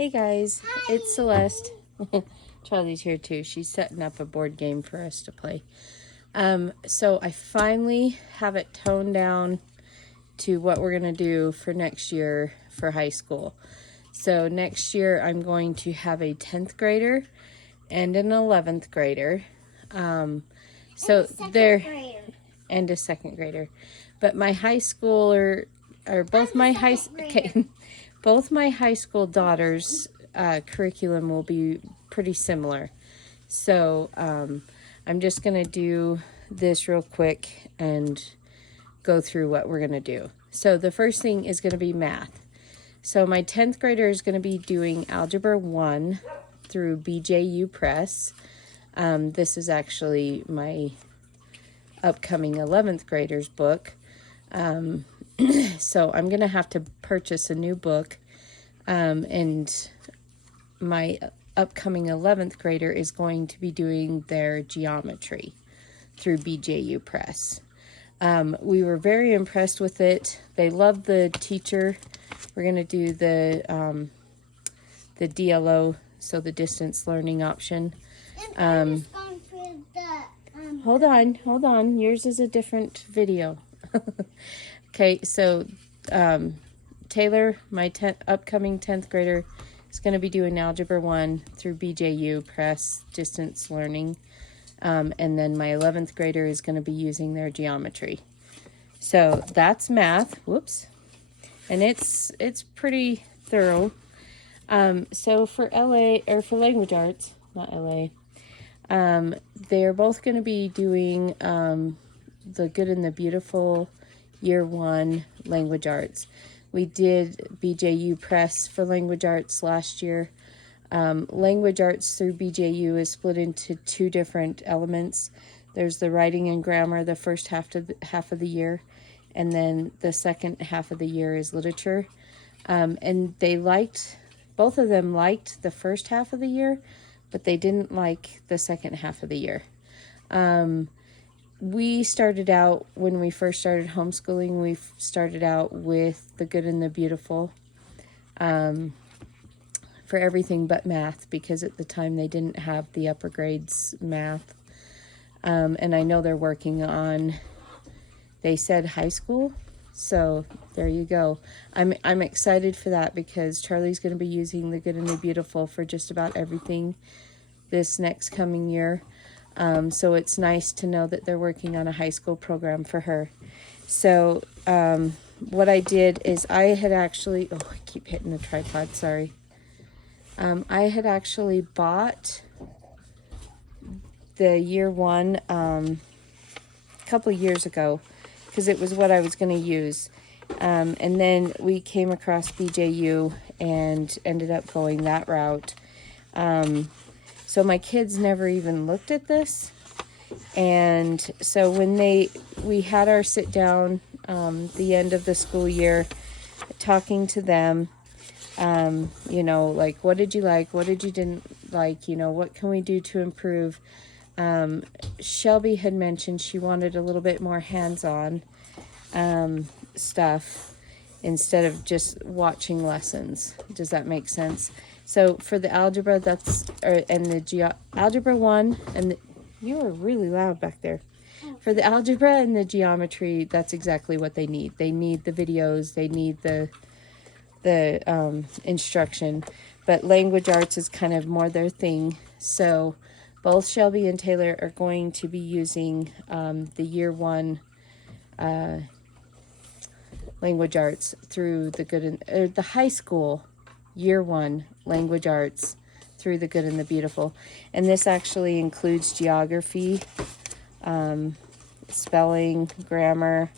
Hey guys, it's Celeste. Charlie's here too. She's setting up a board game for us to play. So I finally have it toned down to what we're going to do for next year for high school. So next year I'm going to have a 10th grader and an 11th grader. So they're and a second grader. But my high schooler or both my high both my high school daughters' curriculum will be pretty similar. So I'm just going to do this real quick and go through what we're going to do. So the first thing is going to be math. So my 10th grader is going to be doing Algebra 1 through BJU Press. This is actually my upcoming 11th grader's book. So I'm going to have to purchase a new book, and my upcoming 11th grader is going to be doing their geometry through BJU Press. We were very impressed with it. They loved the teacher. We're going to do the DLO, so the distance learning option. Hold on. Yours is a different video. Okay, so Taylor, my upcoming 10th grader, is going to be doing Algebra 1 through BJU Press distance learning. And then my 11th grader is going to be using their geometry. So that's math. Whoops. And it's pretty thorough. So for for language arts, not LA, they're both going to be doing the Good and the Beautiful Year 1 language arts. We did BJU Press for language arts last year. Language arts through BJU is split into two different elements. There's the writing and grammar the first half of the year, and then the second half of the year is literature. And both of them liked the first half of the year, but they didn't like the second half of the year. We started out, when we first started homeschooling, we started out with the Good and the Beautiful for everything but math, because at the time they didn't have the upper grades math. And I know they're working on, they said high school, so there you go. I'm excited for that, because Charlie's going to be using the Good and the Beautiful for just about everything this next coming year. So it's nice to know that they're working on a high school program for her. So what I did is I had actually, I keep hitting the tripod, sorry. I had actually bought the year 1 a couple years ago, because it was what I was going to use. And then we came across BJU and ended up going that route. So my kids never even looked at this. And so when we had our sit down the end of the school year, talking to them, like, what did you like? What did you didn't like? What can we do to improve? Shelby had mentioned she wanted a little bit more hands-on stuff instead of just watching lessons. Does that make sense? So for the algebra, algebra 1, and you are really loud back there. For the algebra and the geometry, that's exactly what they need. They need the videos, they need the instruction, but language arts is kind of more their thing. So both Shelby and Taylor are going to be using the year 1 language arts through the high school year 1 language arts through the Good and the Beautiful. And this actually includes geography, spelling, grammar.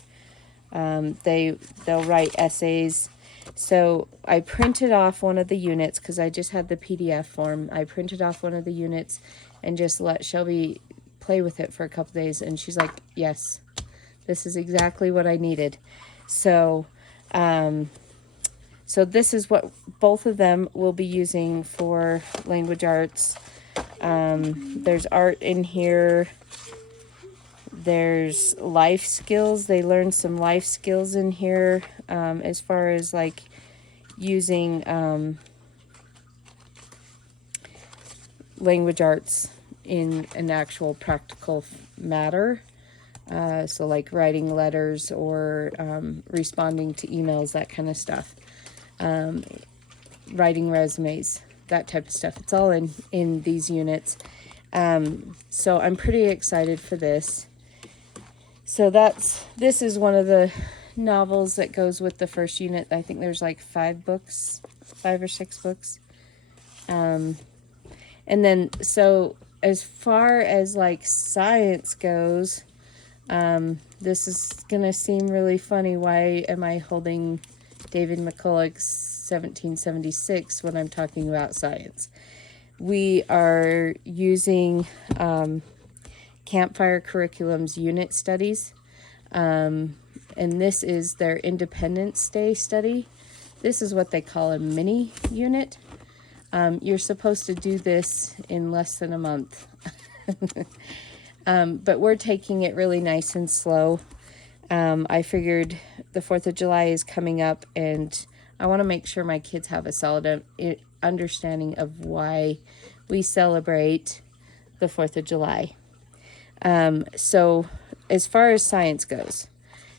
They'll write essays. So I printed off one of the units, because I just had the PDF form. I printed off one of the units and just let Shelby play with it for a couple days, and she's like, yes, this is exactly what I needed. So so this is what both of them will be using for language arts. There's art in here. There's life skills. They learn some life skills in here, as far as like using language arts in an actual practical matter. So like writing letters or responding to emails, that kind of stuff. Writing resumes, that type of stuff. It's all in these units. So I'm pretty excited for this. So this is one of the novels that goes with the first unit. I think there's like 5 or 6 books. And then, so as far as like science goes, this is gonna seem really funny. Why am I holding David McCulloch's 1776 when I'm talking about science? We are using Campfire Curriculum's unit studies, and this is their Independence Day study. This is what they call a mini unit. You're supposed to do this in less than a month. But we're taking it really nice and slow. I figured the 4th of July is coming up, and I want to make sure my kids have a solid understanding of why we celebrate the 4th of July. So as far as science goes,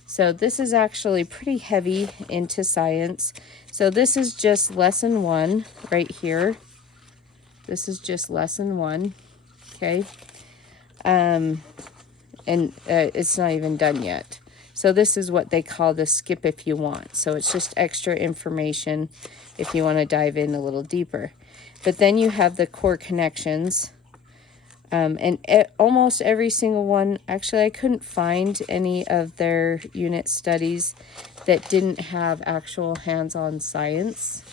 so this is actually pretty heavy into science. So this is just lesson 1 right here. This is just lesson 1. Okay. And it's not even done yet. So this is what they call the skip if you want. So it's just extra information if you want to dive in a little deeper. But then you have the core connections. And almost every single one, actually I couldn't find any of their unit studies that didn't have actual hands-on science.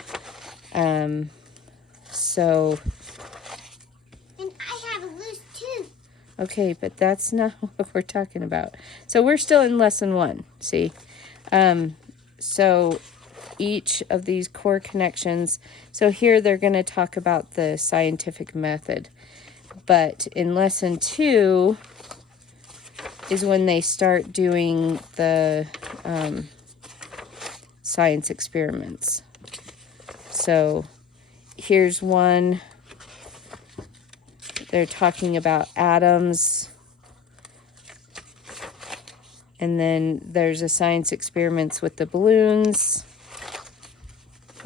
So... And I have a loose tooth. Okay, but that's not what we're talking about. So we're still in lesson 1, see? So each of these core connections, so here they're going to talk about the scientific method. But in lesson 2 is when they start doing the science experiments. So here's one. They're talking about atoms. And then there's a science experiments with the balloons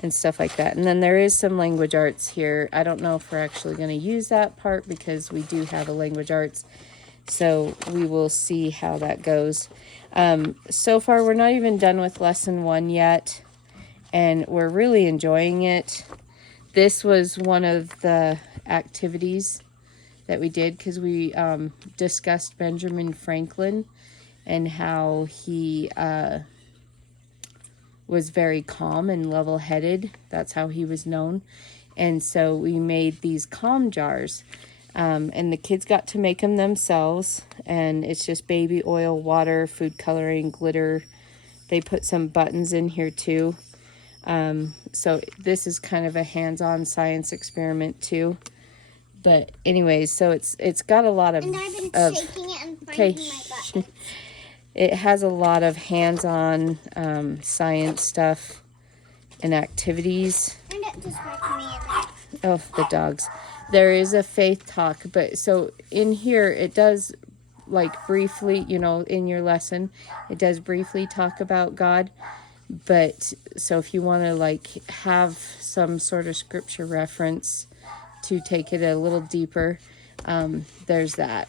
and stuff like that. And then there is some language arts here. I don't know if we're actually going to use that part because we do have a language arts. So we will see how that goes. So far, we're not even done with lesson 1 yet. And we're really enjoying it. This was one of the activities that we did because we discussed Benjamin Franklin and how he was very calm and level-headed. That's how he was known. And so we made these calm jars. And the kids got to make them themselves. And it's just baby oil, water, food coloring, glitter. They put some buttons in here too. So this is kind of a hands-on science experiment too. But anyways, so it's got a lot of... And I've been shaking it and finding my buttons. It has a lot of hands-on science stuff and activities. And it just wrecked me in there. Oh, the dogs. There is a faith talk, but so in here it does, like, briefly, you know, in your lesson, it does briefly talk about God. But so if you want to, like, have some sort of scripture reference to take it a little deeper, there's that.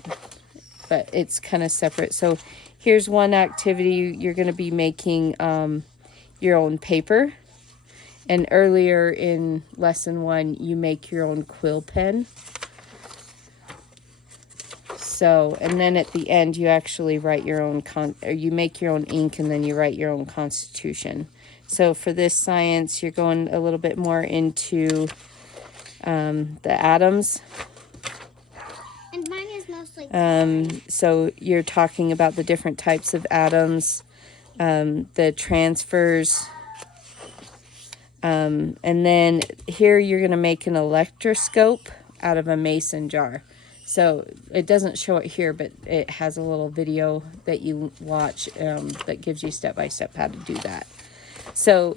But it's kind of separate. So here's one activity. You're going to be making your own paper. And earlier in lesson 1, you make your own quill pen. So, and then at the end, you actually write your own, or you make your own ink and then you write your own constitution. So for this science, you're going a little bit more into the atoms. And mine is mostly... So you're talking about the different types of atoms, the transfers. And then here you're going to make an electroscope out of a mason jar. So it doesn't show it here, but it has a little video that you watch that gives you step-by-step how to do that. So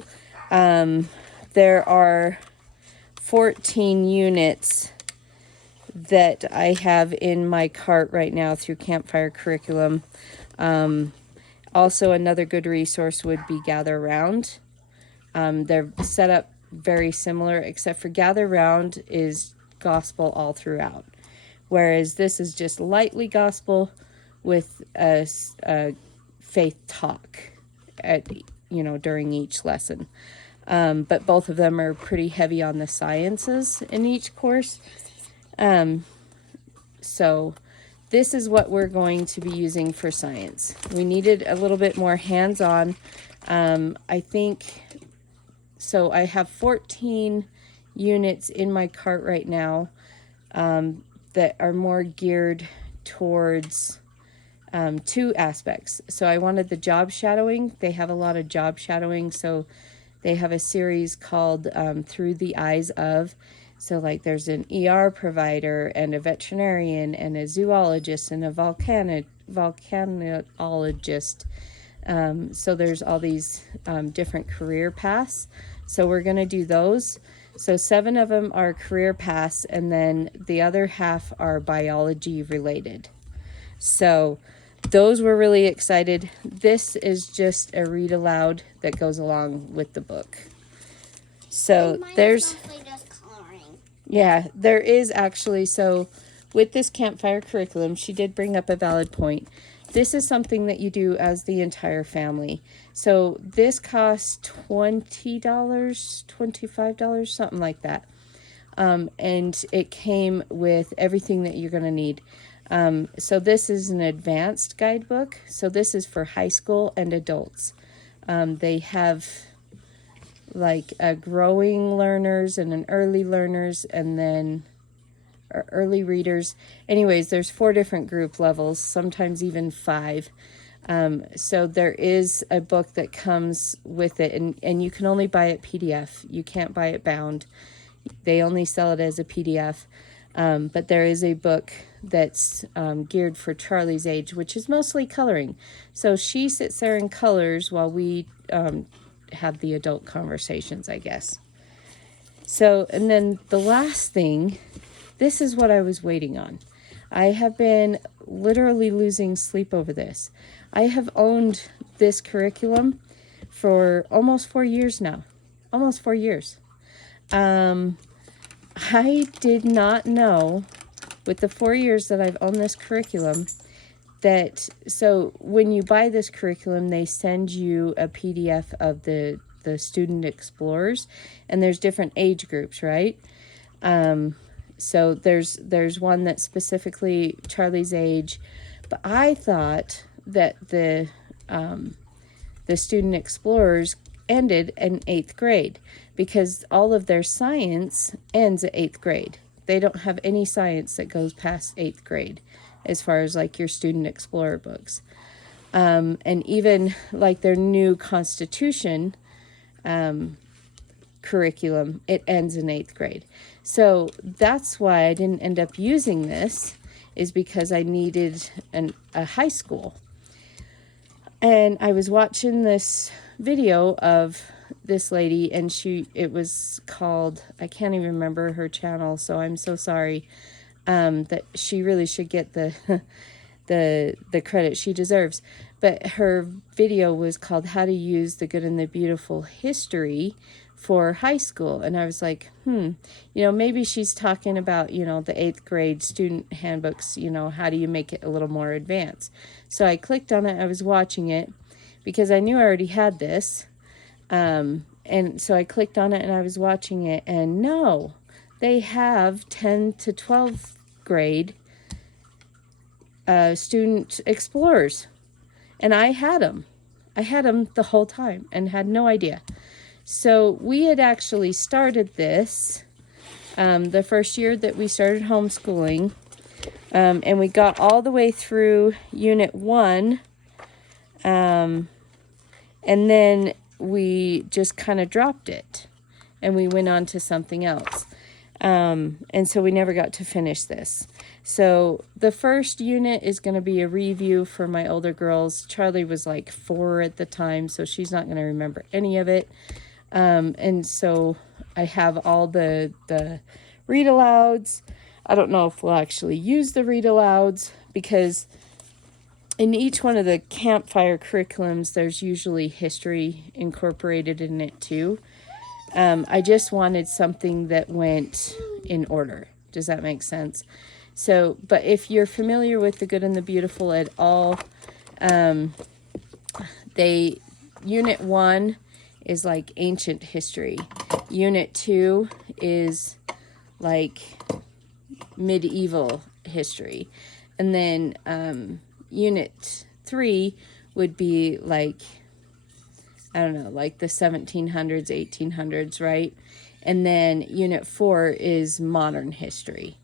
there are 14 units that I have in my cart right now through Campfire curriculum. Also, another good resource would be Gather Round. They're set up very similar, except for Gather Round is gospel all throughout, whereas this is just lightly gospel with a faith talk at during each lesson. But both of them are pretty heavy on the sciences in each course. So this is what we're going to be using for science. We needed a little bit more hands-on. I think, so I have 14 units in my cart right now that are more geared towards two aspects. So I wanted the job shadowing. They have a lot of job shadowing. So they have a series called Through the Eyes of. So like there's an ER provider and a veterinarian and a zoologist and a volcanologist. So there's all these different career paths. So we're going to do those. So 7 of them are career paths, and then the other half are biology related. So those were really excited. This is just a read aloud that goes along with the book. So there's, yeah, there is actually, so with this Campfire curriculum, she did bring up a valid point. This is something that you do as the entire family. So this costs $20, $25, something like that. And it came with everything that you're going to need. So this is an advanced guidebook. So this is for high school and adults. They have like a growing learners and an early learners, and then early readers. Anyways, there's 4 different group levels, sometimes even 5. So there is a book that comes with it, and you can only buy it PDF. You can't buy it bound. They only sell it as a PDF. But there is a book that's geared for Charlie's age, which is mostly coloring. So she sits there and colors while we have the adult conversations, I guess. So, and then the last thing, this is what I was waiting on. I have been literally losing sleep over this. I have owned this curriculum for almost 4 years now. Almost 4 years. I did not know, with the 4 years that I've owned this curriculum, that, so when you buy this curriculum, they send you a PDF of the student explorers, and there's different age groups, right? So there's one that's specifically Charlie's age, but I thought that the student explorers ended in 8th grade, because all of their science ends at 8th grade. They don't have any science that goes past 8th grade as far as like your student explorer books. And even like their new Constitution curriculum, it ends in 8th grade. So that's why I didn't end up using this, is because I needed a high school. And I was watching this video of this lady, and it was called, I can't even remember her channel, so I'm so sorry. That she really should get the the credit she deserves. But her video was called How to Use the Good and the Beautiful History for High School. And I was like, maybe she's talking about, the 8th grade student handbooks, how do you make it a little more advanced? So I clicked on it. I was watching it because I knew I already had this. And so I clicked on it and I was watching it, and no, they have 10 to 12th grade student explorers. And I had them the whole time and had no idea. So we had actually started this the first year that we started homeschooling, and we got all the way through Unit 1, and then we just kind of dropped it, and we went on to something else. And so we never got to finish this. So the first unit is going to be a review for my older girls. Charlie was like 4 at the time, so she's not going to remember any of it. And so I have all the read alouds. I don't know if we'll actually use the read alouds, because in each one of the Campfire curriculums, there's usually history incorporated in it too. I just wanted something that went in order. Does that make sense? So, but if you're familiar with The Good and the Beautiful at all, Unit 1 is like ancient history. Unit 2 is like medieval history. And then Unit 3 would be like, I don't know, like the 1700s, 1800s, right? And then Unit 4 is modern history.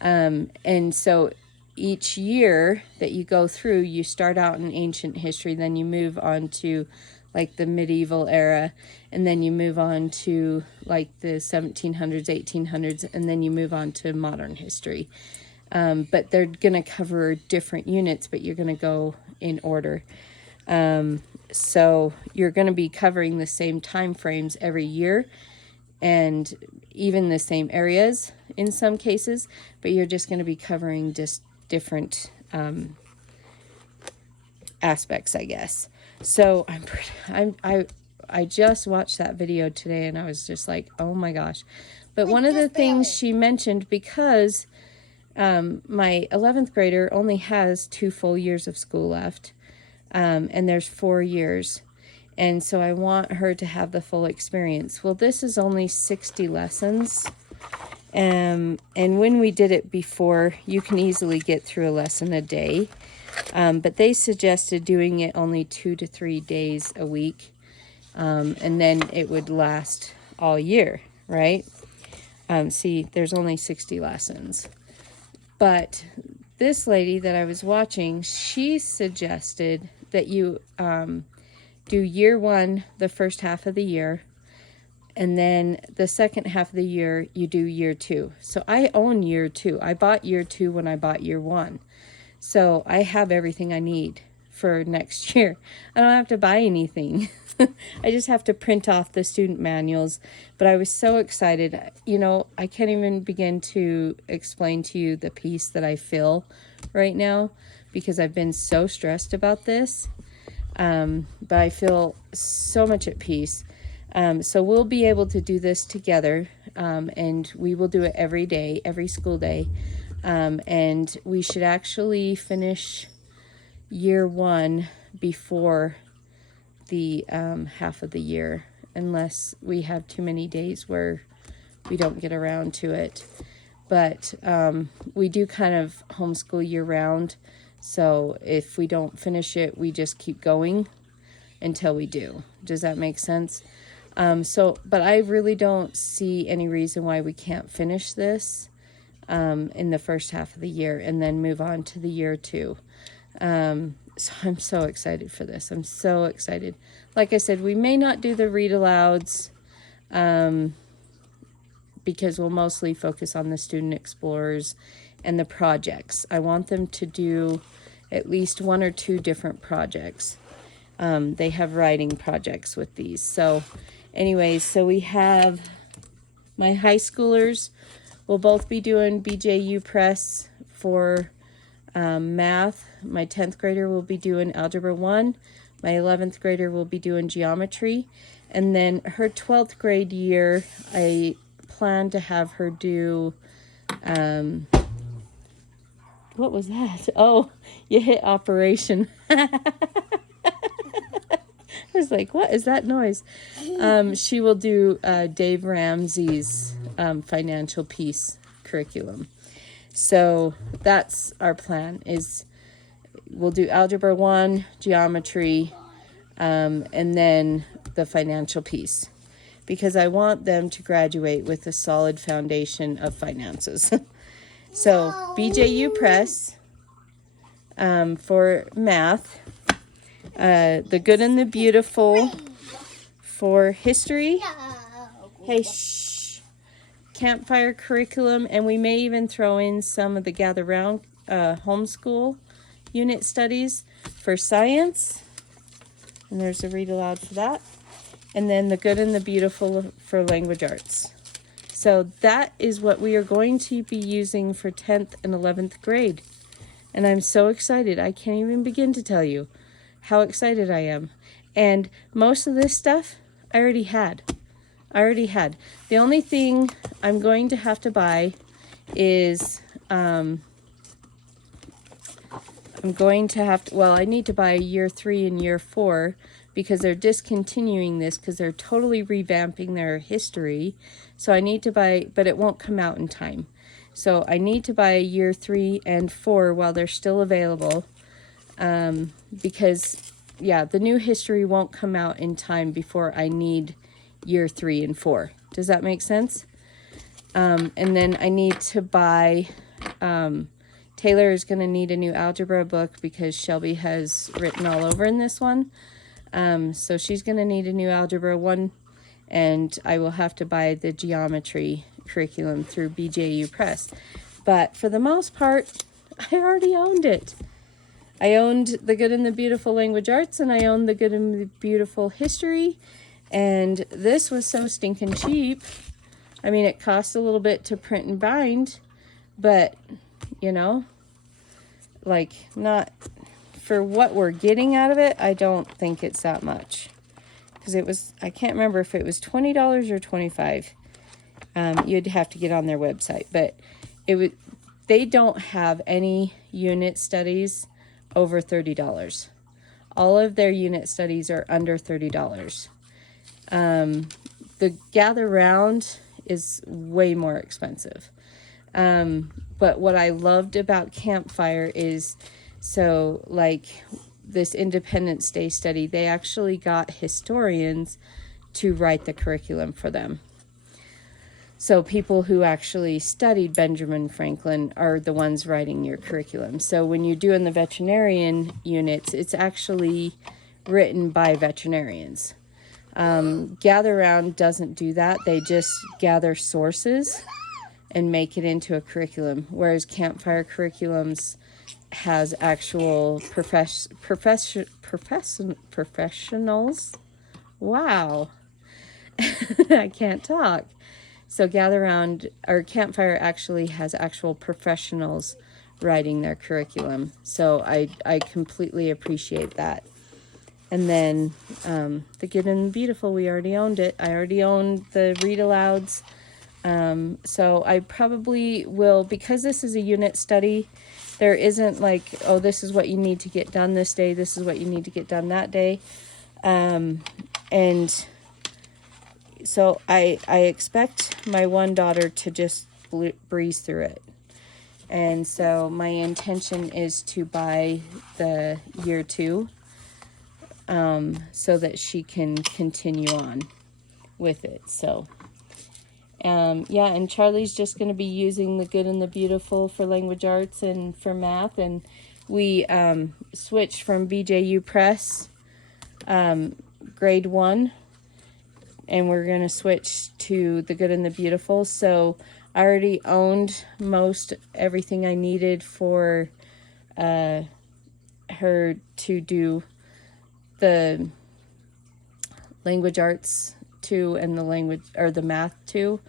And so each year that you go through, you start out in ancient history, then you move on to like the medieval era, and then you move on to like the 1700s, 1800s, and then you move on to modern history. But they're going to cover different units, but you're going to go in order. So you're going to be covering the same time frames every year, and even the same areas in some cases, but you're just going to be covering just different aspects, I guess. So I just watched that video today, and I was just like, oh my gosh. But one of the things she mentioned, because my 11th grader only has 2 full years of school left, and there's 4 years. And so I want her to have the full experience. Well, this is only 60 lessons. And when we did it before, you can easily get through a lesson a day. But they suggested doing it only 2 to 3 days a week. And then it would last all year, right? See, there's only 60 lessons. But this lady that I was watching, she suggested that you do year 1 the first half of the year, and then the second half of the year you do year 2. So I own year 2. I bought year 2 when I bought year 1. So I have everything I need for next year. I don't have to buy anything. I just have to print off the student manuals. But I was so excited. You know, I can't even begin to explain to you the peace that I feel right now, because I've been so stressed about this. But I feel so much at peace. So we'll be able to do this together, and we will do it every day, every school day. And we should actually finish year 1 before the half of the year, unless we have too many days where we don't get around to it. But we do kind of homeschool year round. So if we don't finish it, we just keep going until we do. Does that make sense? But I really don't see any reason why we can't finish this in the first half of the year and then move on to the year 2. So I'm so excited for this. I'm so excited. Like I said, we may not do the read alouds because we'll mostly focus on the student explorers and the projects. I want them to do at least 1 or 2 different projects. They have writing projects with these. So anyways, so we have my high schoolers will both be doing BJU Press for math. My 10th grader will be doing Algebra 1. My 11th grader will be doing geometry. And then her 12th grade year, I plan to have her do, what was that? Oh, you hit operation. I was like, what is that noise? She will do Dave Ramsey's financial peace curriculum. So that's our plan, is we'll do Algebra 1, geometry, and then the financial piece, because I want them to graduate with a solid foundation of finances. So BJU Press for math, The Good and the Beautiful for history. Hey, shh. Campfire curriculum, and we may even throw in some of the Gather Round homeschool unit studies for science. And there's a read aloud for that. And then The Good and the Beautiful for language arts. So that is what we are going to be using for 10th and 11th grade. And I'm so excited. I can't even begin to tell you how excited I am. And most of this stuff I already had. The only thing I'm going to have to buy is, I'm going to have to, well, I need to buy year 3 and year 4 because they're discontinuing this because they're totally revamping their history. So I need to buy, but it won't come out in time. So I need to buy year 3 and 4 while they're still available, because yeah, the new history won't come out in time before I need year 3 and 4. Does that make sense? And then I need to buy, Taylor is going to need a new algebra book because Shelby has written all over in this one. So she's going to need a new algebra one, and I will have to buy the geometry curriculum through BJU Press. But for the most part, I already owned it. I owned The Good and the Beautiful Language Arts, and I owned The Good and the Beautiful History, and this was so stinking cheap. I mean, it cost a little bit to print and bind, but, you know, like, not for what we're getting out of it, I don't think it's that much. Because it was, I can't remember if it was $20 or $25. You'd have to get on their website, but it would, they don't have any unit studies over $30. All of their unit studies are under $30. The Gather Round is way more expensive. But what I loved about Campfire is, so like this Independence Day study, they actually got historians to write the curriculum for them. So people who actually studied Benjamin Franklin are the ones writing your curriculum. So when you're doing the veterinarian units, it's actually written by veterinarians. Gather Round doesn't do that. They just gather sources and make it into a curriculum, whereas Campfire Curriculums has actual professionals. Wow. I can't talk. So Gather Round, or Campfire, actually has actual professionals writing their curriculum. So I completely appreciate that. And then The Good and the Beautiful, we already owned it. I already owned the read alouds. So I probably will, because this is a unit study, there isn't like, oh, this is what you need to get done this day, this is what you need to get done that day. And so I expect my one daughter to just breeze through it. And so my intention is to buy the year 2, so that she can continue on with it. So yeah, and Charlie's just going to be using The Good and the Beautiful for language arts and for math. And we switched from BJU Press grade 1, and we're going to switch to The Good and the Beautiful. So I already owned most everything I needed for her to do the language arts 2 and the language, or the math 2.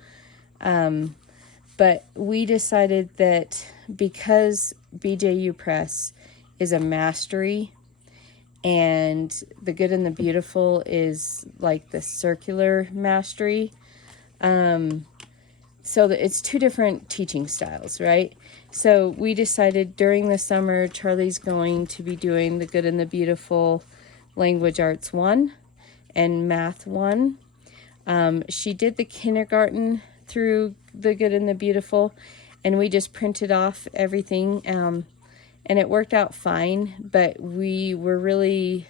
But we decided that because BJU Press is a mastery and The Good and the Beautiful is like the circular mastery, so that it's 2 different teaching styles, right? So we decided during the summer, Charlie's going to be doing The Good and the Beautiful Language Arts 1 and Math 1. She did the kindergarten through The Good and the Beautiful, and we just printed off everything, and it worked out fine, but we were really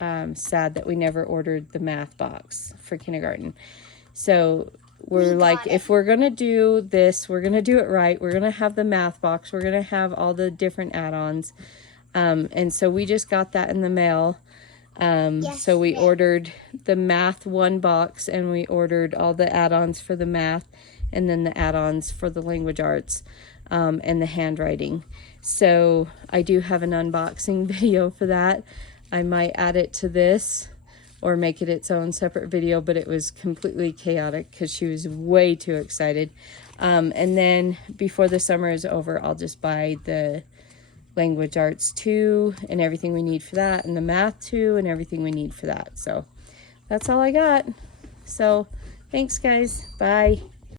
sad that we never ordered the math box for kindergarten. So we're like, if we're going to do this, we're going to do it right. We're going to have the math box. We're going to have all the different add-ons. And so we just got that in the mail. So we ordered the math 1 box, and we ordered all the add-ons for the math, and then the add-ons for the language arts, and the handwriting. So I do have an unboxing video for that. I might add it to this, or make it its own separate video, but it was completely chaotic because she was way too excited. And then before the summer is over, I'll just buy the language arts 2 and everything we need for that, and the math 2 and everything we need for that. So that's all I got. So thanks guys. Bye.